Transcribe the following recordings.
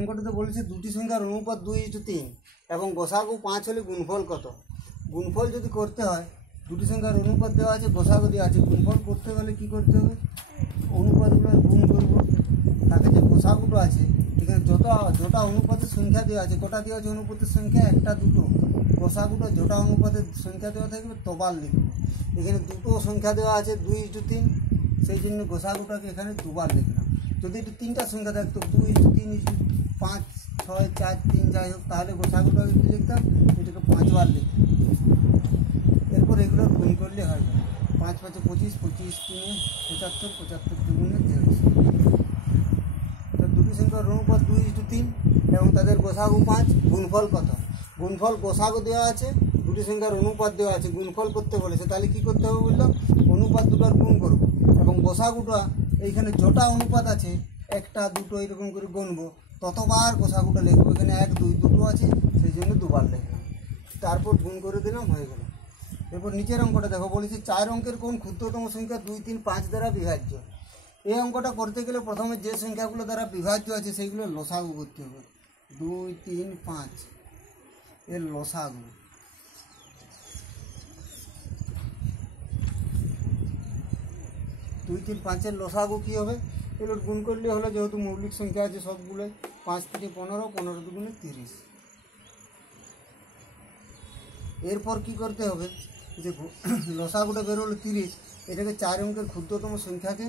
অঙ্কটাতে বলেছে দুটি সংখ্যার অনুপাত 2:3 এবং গোসাগু 5 হলে গুণফল কত। গুণফল যদি করতে হয়, দুটি সংখ্যার অনুপাত দেওয়া আছে, গোসাগু দেওয়া আছে, গুণফল করতে গেলে কী করতে হবে? অনুপাতগুলো গুণ করব। তাকে যে গোসাগুটা আছে এখানে যটা অনুপাতের সংখ্যা দেওয়া আছে, কটা দেওয়া আছে অনুপাতের সংখ্যা? একটা দুটো। গোসাগুটা যটা অনুপাতের সংখ্যা দেওয়া থাকবে তবার লিখব। এখানে দুটো সংখ্যা দেওয়া আছে 2:3, সেই জন্য গোসাগুটাকে এখানে দুবার লিখলাম। যদি একটু তিনটা সংখ্যা থাকতো 2:3, 5, 6, 4, 3 যাই হোক, তাহলে গোসাগুটাকে কী লিখতাম? এটাকে 5 বার লিখতাম। এরপর এগুলোর গুণ করলে হয় 5 5 25, 25 3 75, 75 2 23। তো দুটি সংখ্যার অনুপাত 2:3 এবং তাদের গোসাগু 5। গুণফল কত? গুণফল গোসাগু দেওয়া আছে, দুটি সংখ্যার অনুপাত দেওয়া আছে, গুণফল করতে বলেছে, তাহলে কী করতে হবে বললাম? অনুপাত দুটার গুণ করব এবং গোসাগুটা এইখানে যটা অনুপাত আছে একটা দুটো এরকম করে গুনবো, ততবার গোসাগুটা লিখবো। এখানে 1 2 দুটো আছে, সেই জন্য দুবার লিখলাম, তারপর গুণ করে দিলাম, হয়ে গেল। এরপর নিচের অঙ্কটা দেখো, বলেছে 4 অঙ্কের কোন ক্ষুদ্রতম সংখ্যা 2 3 5 দ্বারা বিভাজ্য। এই অঙ্কটা করতে গেলে প্রথমে যে সংখ্যাগুলো দ্বারা বিভাজ্য আছে সেইগুলো লসাগু করতে হবে। 2 3 5 এর লসাগু। 2 3 5 এর লসাগু কী হবে? এগুলোর গুণ করলে হলো, যেহেতু মৌলিক সংখ্যা আছে সবগুলোই। 5 3 15, 15 2 30। এরপর কি করতে হবে? যে লসাগুটা বেরোলো 30, এটাকে 4 অঙ্কের ক্ষুদ্রতম সংখ্যাকে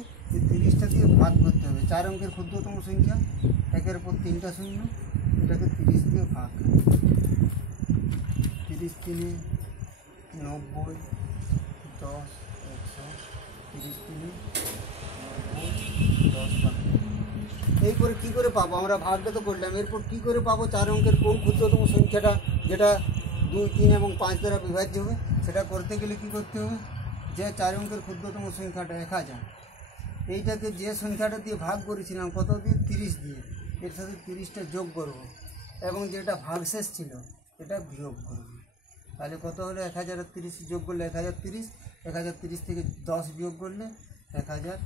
30টা দিয়ে ভাগ করতে হবে। 4 অঙ্কের ক্ষুদ্রতম সংখ্যা, একের পর 3টা শূন্য, এটাকে 30 দিয়ে ভাগ। 30 3 90, 10 100, 30 3 90, 10 12। এই করে কী করে পাবো? আমরা ভাগটা তো করলাম, এরপর কী করে পাবো 4 অঙ্কের কোন ক্ষুদ্রতম সংখ্যাটা যেটা 2 3 এবং 5 দ্বারা বিভাজ্য হবে? সেটা করতে গেলে কী করতে হবে? যে 4 অঙ্কের ক্ষুদ্রতম সংখ্যাটা 1000, এইটাকে যে সংখ্যাটা দিয়ে ভাগ করেছিলাম কত দিয়ে? 30 দিয়ে, এর সাথে 30টা যোগ করব এবং যেটা ভাগশেষ ছিল এটা বিয়োগ করব। তাহলে কত হলো? 1030 যোগ করলে 1030, 1030 থেকে 10 বিয়োগ করলে 1020।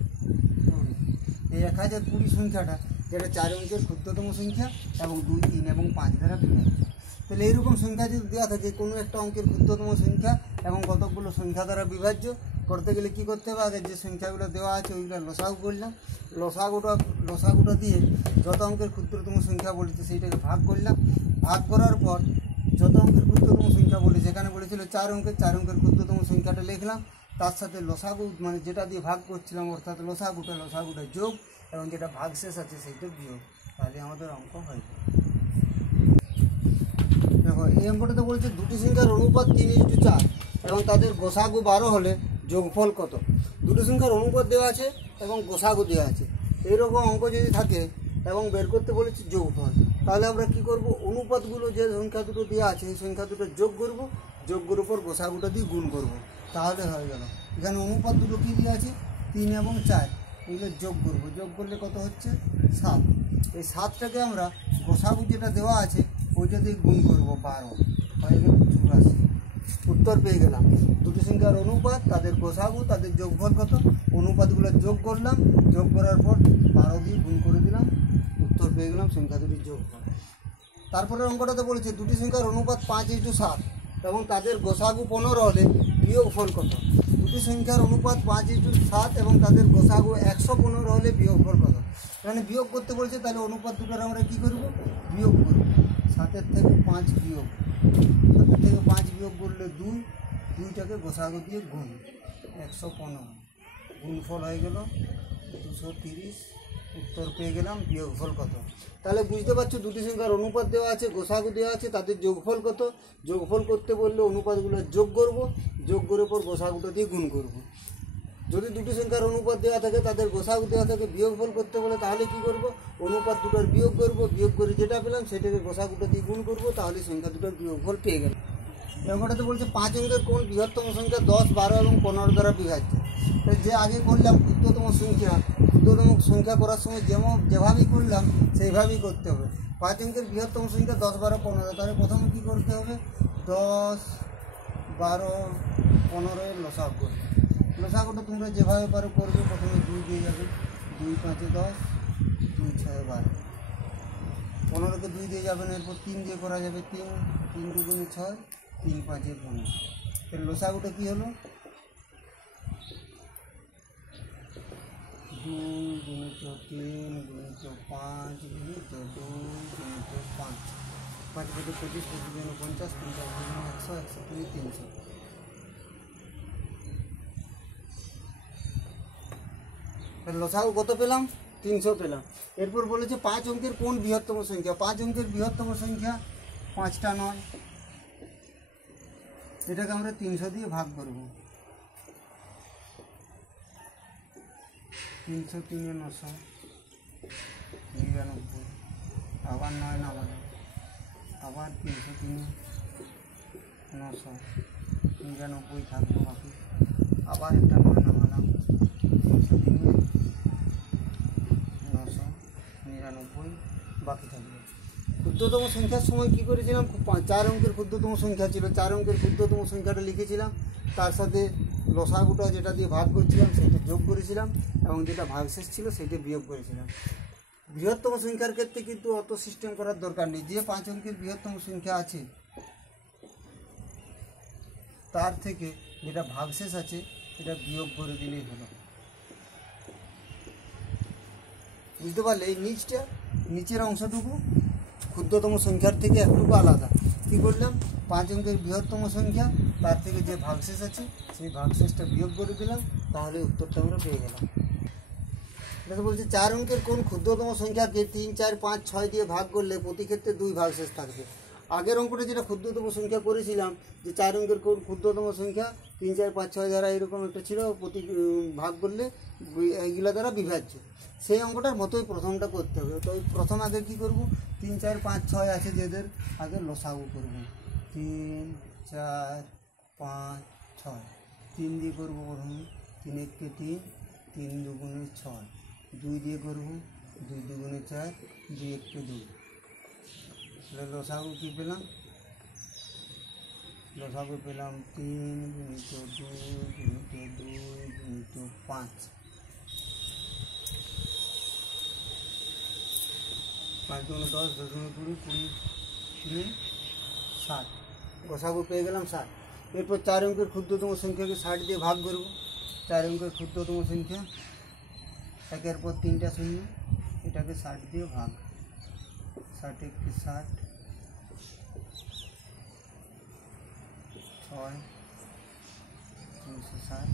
এই 1020 সংখ্যাটা যেটা 4 অঙ্কের ক্ষুদ্রতম সংখ্যা এবং 2 3 এবং 5 দ্বারা বিভাজ্য। তাহলে এইরকম সংখ্যা যদি দেওয়া থাকে কোনো একটা অঙ্কের ক্ষুদ্রতম সংখ্যা এবং কতকগুলো সংখ্যা দ্বারা বিভাজ্য, করতে গেলে কী করতে হবে? আগে যে সংখ্যাগুলো দেওয়া আছে ওইগুলো লসাগু করলাম, লসাগুটা দিয়ে যত অঙ্কের ক্ষুদ্রতম সংখ্যা বলেছে সেইটাকে ভাগ করলাম। ভাগ করার পর যত অঙ্কের ক্ষুদ্রতম সংখ্যা বলেছে, এখানে বলেছিল 4 অঙ্কের ক্ষুদ্রতম সংখ্যাটা লিখলাম, তার সাথে লসাগু মানে যেটা দিয়ে ভাগ করছিলাম অর্থাৎ লসাগুটা যোগ এবং যেটা ভাগশেষ আছে সেইটা বিয়োগ, তাহলে আমাদের অঙ্ক হয়। দেখো এই অঙ্কটাতে বলছে দুটি সংখ্যার অনুপাত 3:4 এবং তাদের গোসাগু 12 হলে যোগফল কত। দুটি সংখ্যার অনুপাত দেওয়া আছে এবং গোসাগু দেওয়া আছে, এইরকম অঙ্ক যদি থাকে এবং বের করতে বলেছি যোগফল, তাহলে আমরা কি করব? অনুপাতগুলো যে সংখ্যা দুটো দেওয়া আছে সেই সংখ্যা দুটো যোগ করব, যোগ করার পর গোসাগুটা দিয়ে গুণ করব, তাহলে হয়ে গেল। এখানে অনুপাত দুটো কী দেওয়া আছে? 3 এবং 4, এগুলো যোগ করব, যোগ করলে কত হচ্ছে? 7। এই 7টাকে আমরা গোসাগু যেটা দেওয়া আছে ওইটা দিয়ে গুণ করবো, 12, হয়ে গেল 84। উত্তর পেয়ে গেলাম। দুটি সংখ্যার অনুপাত, তাদের গোসাগু, তাদের যোগফল কত। অনুপাতগুলো যোগ করলাম, যোগ করার পর 12 দিয়ে গুণ করে দিলাম, উত্তর পেয়ে গেলাম সংখ্যা দুটির যোগফল। তারপরে অঙ্কটাতে বলেছে দুটি সংখ্যার অনুপাত 5:7 এবং তাদের গোসাগু 15 হলে বিয়োগফল কত। দুটি সংখ্যার অনুপাত 5:7 এবং তাদের গোসাগু 115 হলে বিয়োগফল কত। এখানে বিয়োগ করতে বলছে, তাহলে অনুপাত দুটোর আমরা কী করব? বিয়োগ করব। 7 থেকে 5 বিয়োগ, 7 থেকে 5 বিয়োগ করলে 2, 2টাকে গোসাগু দিয়ে গুণ, 115, গুণফল হয়ে গেল 230, উত্তর পেয়ে গেলাম বিয়োগফল কত। তাহলে বুঝতে পারছো দুটি সংখ্যার অনুপাত দেওয়া আছে, গোসাগু দেওয়া আছে, তাদের যোগফল কত। যোগফল করতে বললে অনুপাতগুলো যোগ করব, যোগ করে পর গোসাগুটা দিয়ে গুণ করব। যদি দুটি সংখ্যার অনুপাত দেওয়া থাকে, তাদের গোসাগু দেওয়া থাকে, বিয়োগফল করতে বলে তাহলে কি করব? অনুপাত দুটোর বিয়োগ করব, বিয়োগ করে যেটা পেলাম সেটাকে গোসাগুটা দিয়ে গুণ করব, তাহলে সংখ্যা দুটোর বিয়োগফল পেয়ে গেল। অঙ্কটাতে বলছে 5 অঙ্কের কোন বৃহত্তম সংখ্যা 10 12 এবং 15 দ্বারা বিভাজ্য। যে আগে করলাম ক্ষুদ্রতম সংখ্যা করার সময় যেভাবেই করলাম সেইভাবেই করতে হবে। 5 অঙ্কের বৃহত্তম সংখ্যা 10 12 15, তাহলে প্রথমে কী করতে হবে? 10 12 15 এর লসাগু করবে। লসাগুটা তোমরা যেভাবে পারো করবে, প্রথমে 2 দিয়ে যাবে, 2 5 10, 2 6 12, নম্বরকে 2 দিয়ে যাবে না, এরপর 3 দিয়ে করা যাবে। 3 3 2 6, 3 5 15। এর লসাগুটা কী হলো? 2 × 3 × 5 × 2 × 5, 5 × 25, 25 × 50, 50 × 100, 100 × 300। লসাগু কত পেলাম? 300 পেলাম। এরপর বলেছে 5 অঙ্কের কোন বৃহত্তম সংখ্যা? 5 অঙ্কের বৃহত্তম সংখ্যা 5টা 9। এটাকে আমরা 300 দিয়ে ভাগ করব। 300 3 900, 99, আবার 9 নামালাম, আবার 300 3 900, 99 থাকলো বাকি, আবার একটা 9 নামালাম, 300 3 999 বাকি থাকলো। ক্ষুদ্রতম সংখ্যার সময় কী করেছিলাম? 4 অঙ্কের ক্ষুদ্রতম সংখ্যা ছিল, 4 অঙ্কের ক্ষুদ্রতম সংখ্যাটা লিখেছিলাম, তার সাথে লসাগুটা যেটা দিয়ে ভাগ করছিলাম সেটা যোগ করেছিলাম, এবং যেটা ভাগশেষ ছিল সেটা বিয়োগ করেছিলাম। বৃহত্তম সংখ্যার ক্ষেত্রে কিন্তু অত সিস্টেম করার দরকার নেই। যে 5 অঙ্কের বৃহত্তম সংখ্যা আছে তার থেকে যেটা ভাগশেষ আছে এটা বিয়োগ করে দিলেই হলো। বুঝতে পারলে? এই নিচের অংশটুকু ক্ষুদ্রতম সংখ্যার থেকে একটুকু আলাদা। কী করলাম? 5 অঙ্কের বৃহত্তম সংখ্যা, তার থেকে যে ভাগশেষ আছে সেই ভাগশেষটা বিয়োগ করে দিলাম, তাহলে উত্তরটা আমরা পেয়ে গেলাম। এটা বলছে 4 অঙ্কের কোন ক্ষুদ্রতম সংখ্যাকে 3 4 5 6 দিয়ে ভাগ করলে প্রতি ক্ষেত্রে 2 ভাগশেষ থাকবে। আগের অঙ্কটা যেটা ক্ষুদ্রতম সংখ্যা করেছিলাম, যে 4 অঙ্কের কোন ক্ষুদ্রতম সংখ্যা 3 4 5 6 দ্বারা এরকম একটা ছিল, প্রতি ভাগ করলে এইগুলো দ্বারা বিভাজ্য, সেই অঙ্কটার মতোই প্রথমটা করতে হবে। তো প্রথম আগে কী করব? 3 4 5 6 আছে যেদের, আগে লসাগু করব। 3 4 5 6, 3 দিয়ে করবো প্রথমে, 3 1 3, 3 2 6, 2 দিয়ে করবো, 2 2 4, 2 1 2। তাহলে লসাগু কী পেলাম? লসাগু পেলাম 3 × 2 × 2 × 5, 5 × 10, 10 × 20, 20 3 60। লসাগু পেয়ে গেলাম 60। এরপর 4 অঙ্কের ক্ষুদ্রতম সংখ্যাকে 60 দিয়ে ভাগ করব। 4 অঙ্কের ক্ষুদ্রতম সংখ্যা, একের পর 3টা শূন্য, এটাকে 60 দিয়ে ভাগ, 60 1 60, 6 360,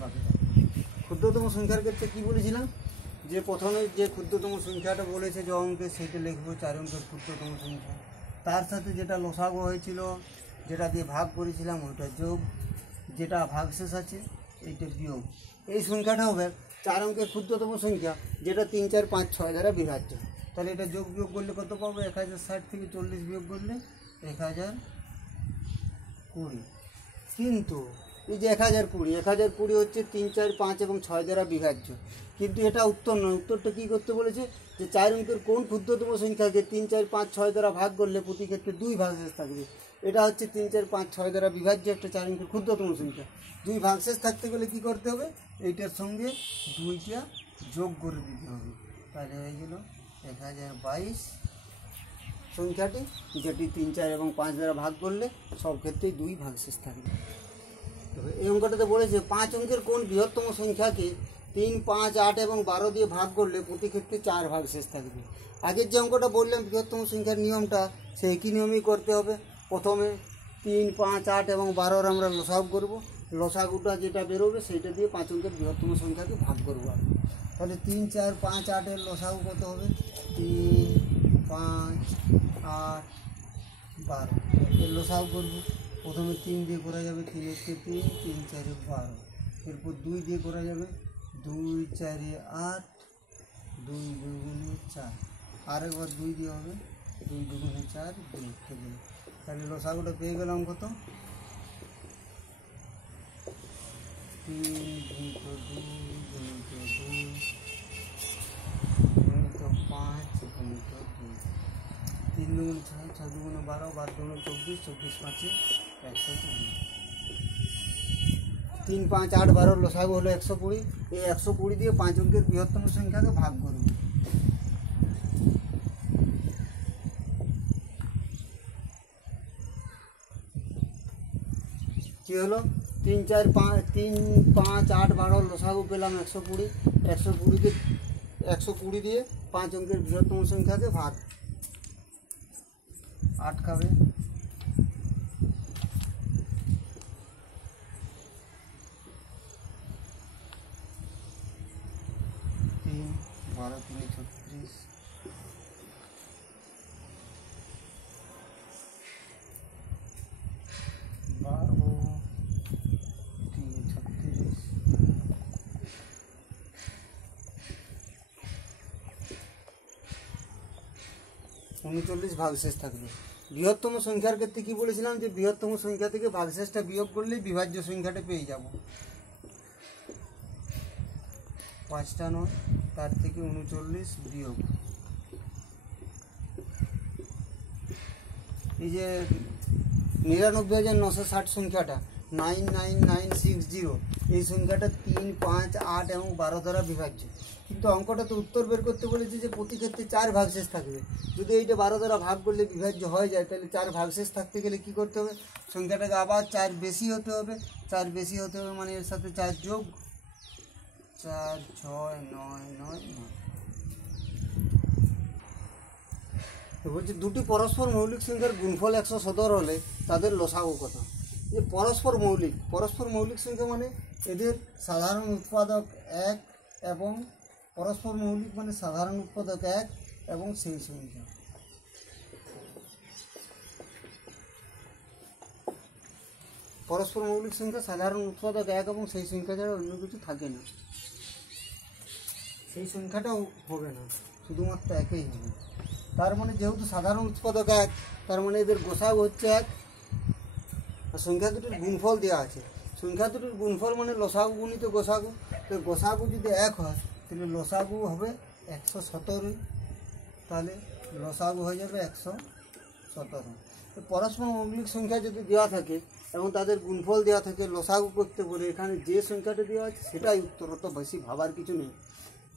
বাকি থাকবে। ক্ষুদ্রতম সংখ্যার ক্ষেত্রে কী বলেছিলাম? যে প্রথমে যে ক্ষুদ্রতম সংখ্যাটা বলেছে যে অঙ্কে, সেইটা লিখবো 4 অঙ্কের ক্ষুদ্রতম সংখ্যা, তার সাথে যেটা লসাগু হয়েছিল, যেটা দিয়ে ভাগ করেছিলাম ওইটা যোগ, যেটা ভাগশেষ আছে এইটা বিয়োগ। এই সংখ্যাটা হবে 4 অঙ্কের ক্ষুদ্রতম সংখ্যা, যেটা 3 4 5 6 দ্বারা বিভাজ্য। তাহলে এটা যোগ বিয়োগ করলে কত পাবো? 1060 থেকে 40 বিয়োগ করলে 1020। কিন্তু এই যে 1020 হচ্ছে 3 4 5 এবং 6 দ্বারা বিভাজ্য, কিন্তু এটা উত্তর নয়। উত্তরটা কী করতে বলেছে? যে 4 অঙ্কের কোন ক্ষুদ্রতম সংখ্যাকে 3 4 5 6 দ্বারা ভাগ করলে প্রতি ক্ষেত্রে 2 ভাগশেষ থাকবে। এটা হচ্ছে 3 4 5 6 দ্বারা বিভাজ্য একটা 4 অঙ্কের ক্ষুদ্রতম সংখ্যা। 2 ভাগশেষ থাকতে গেলে কী করতে হবে? এইটার সঙ্গে 2টা যোগ করে দিতে হবে। তাহলে হয়ে গেল 1022 সংখ্যাটি, যেটি 3 4 এবং 5 দ্বারা ভাগ করলে সব ক্ষেত্রেই 2 ভাগশেষ থাকবে। এই অঙ্কটাতে বলেছে 5 অঙ্কের কোন বৃহত্তম সংখ্যাকে 3 5 8 এবং 12 দিয়ে ভাগ করলে প্রতি ক্ষেত্রে 4 ভাগশেষ থাকবে। আগের যে অঙ্কটা বললাম বৃহত্তম সংখ্যার নিয়মটা, সেই একই নিয়মেই করতে হবে। প্রথমে 3 5 8 এবং 12 আমরা লসাগু করব। লসাগুটা যেটা বেরোবে সেইটা দিয়ে 5 অঙ্কের বৃহত্তম সংখ্যাকে ভাগ করবো। আর তাহলে 3 4 5 8 এর লসাগু কত হবে? 3 5 8 12 এর লসাগু করবো। প্রথমে 3 দিয়ে করা যাবে, 3 1 3, 3 4 12। এরপর 2 দিয়ে করা যাবে, 2 4 8, 2 2 4। আরেকবার 2 দিয়ে হবে, 2 2 4, 2 1 2। তাহলে লসাগুটা পেয়ে গেলাম কত? 3 × 2 × 2 × 5 × 2। 3 2 6, 6 2 12, 12 2 24, 24 5 120। 3 5 8 12 লসাগু হলো 120। এই 120 দিয়ে 5 অঙ্কের বৃহত্তম সংখ্যাকে ভাগ করব। কী হলো 3 4 5 3 5 8 12 লসাগু পেলাম 120। 120কে 120 দিয়ে 5 অঙ্কের বৃহত্তম সংখ্যাকে ভাগ 8 খাবে। 3 12 3 36 39 ভাগশেষ থাকবে। বৃহত্তম সংখ্যার ক্ষেত্রে কি বলেছিলাম যে বৃহত্তম সংখ্যা থেকে ভাগশেষটা বিয়োগ করলে বিভাজ্য সংখ্যাটা পেয়ে যাব। 5টা নয়, তার থেকে 39 বিয়োগ এই যে 99,960 সংখ্যাটা 99960, এই সংখ্যাটা 3 5 8 এবং 12 দ্বারা বিভাজ্য। কিন্তু অঙ্কটা তো উত্তর বের করতে বলেছে যে প্রতি ক্ষেত্রে 4 ভাগশেষ থাকবে। যদি এইটা 12 দ্বারা ভাগ করলে বিভাজ্য হয়ে যায়, তাহলে 4 ভাগশেষ থাকতে গেলে কি করতে হবে, সংখ্যাটাকে আবার 4 বেশি হতে হবে। 4 বেশি হতে হবে মানে এর সাথে 4 যোগ 4 6 9 9 9। বলছি দুটি পরস্পর মৌলিক সংখ্যার গুণফল 117 হলে তাদের লসাগু কত। যে পরস্পর মৌলিক সংখ্যা মানে এদের সাধারণ উৎপাদক 1 এবং পরস্পর মৌলিক মানে সাধারণ উৎপাদক 1 এবং সেই সংখ্যা। পরস্পর মৌলিক সংখ্যা সাধারণ উৎপাদক 1 এবং সেই সংখ্যা ছাড়া অন্য কিছু থাকে না। সেই সংখ্যাটাও হবে না, শুধুমাত্র একই হবে। তার মানে যেহেতু সাধারণ উৎপাদক 1, তার মানে এদের গোসাগু হচ্ছে 1 আর সংখ্যা দুটির গুণফল দেওয়া আছে। সংখ্যা দুটির গুণফল মানে লসাগু গুণিত গোসাগু। তো গোসাগু যদি 1 হয় তাহলে লসাগু হবে 117, তাহলে লসাগু হয়ে যাবে 117। তো পরস্পর মৌলিক সংখ্যা যদি দেওয়া থাকে এবং তাদের গুণফল দেওয়া থাকে, লসাগু করতে বলে এখানে যে সংখ্যাটা দেওয়া আছে সেটাই উত্তর, অত বেশি ভাবার কিছু নেই।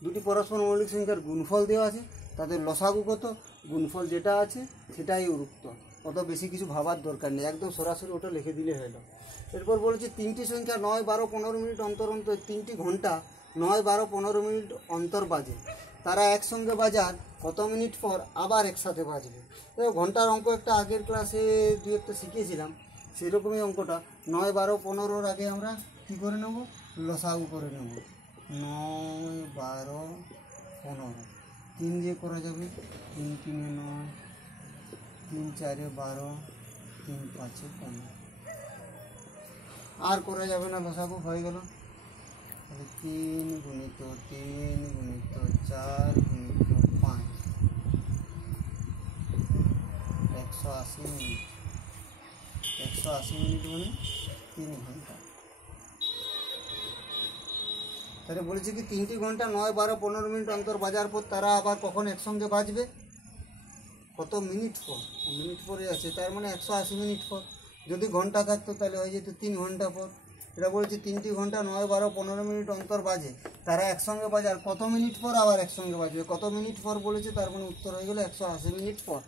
দুটি পরস্পর মৌলিক সংখ্যার গুণফল দেওয়া আছে, তাদের লসাগু কত, গুণফল যেটা আছে সেটাই ওর উত্তর, অত বেশি কিছু ভাবার দরকার নেই, একদম সরাসরি ওটা লিখে দিলে হলো। এরপর বলেছে 3টি সংখ্যা 9 12 15 মিনিট অন্তর অন্তর 3টি ঘন্টা 9 12 15 মিনিট অন্তর বাজে, তারা একসঙ্গে বাজার কত মিনিট পর আবার একসাথে বাজবে। তো ঘন্টার অঙ্ক একটা আগের ক্লাসে 2-1টা শিখিয়েছিলাম, সেরকমই অঙ্কটা 9 12 15-র আগে আমরা কী করে নেব, লসাগু করে নেব। 9 12 15, 3 দিয়ে করা যাবে, 3 3 9, 3 4 12, 3 5 15, আর করা যাবে না, লসাগু হয়ে গেল। তাহলে 3 গুণিত 3 গুণিত 4 গুণিত 5, 180 মিনিট। 180 মিনিট মানে 3 ঘন্টা। তাহলে বলেছে কি 3টি ঘন্টা 9 12 15 মিনিট অন্তর বাজার পর তারা আবার কখন একসঙ্গে বাজবে, কত মিনিট পর, মিনিট পরে আছে, তার মানে 180 মিনিট পর। যদি ঘন্টা থাকতো তাহলে হয়ে যেত 3 ঘন্টা পর। এটা বলেছে 3টি ঘন্টা 9 12 15 মিনিট অন্তর বাজে, তারা একসঙ্গে বাজার কত মিনিট পর আবার একসঙ্গে বাজবে, কত মিনিট পর বলেছে, তার মানে উত্তর হয়ে গেল 180 মিনিট পর।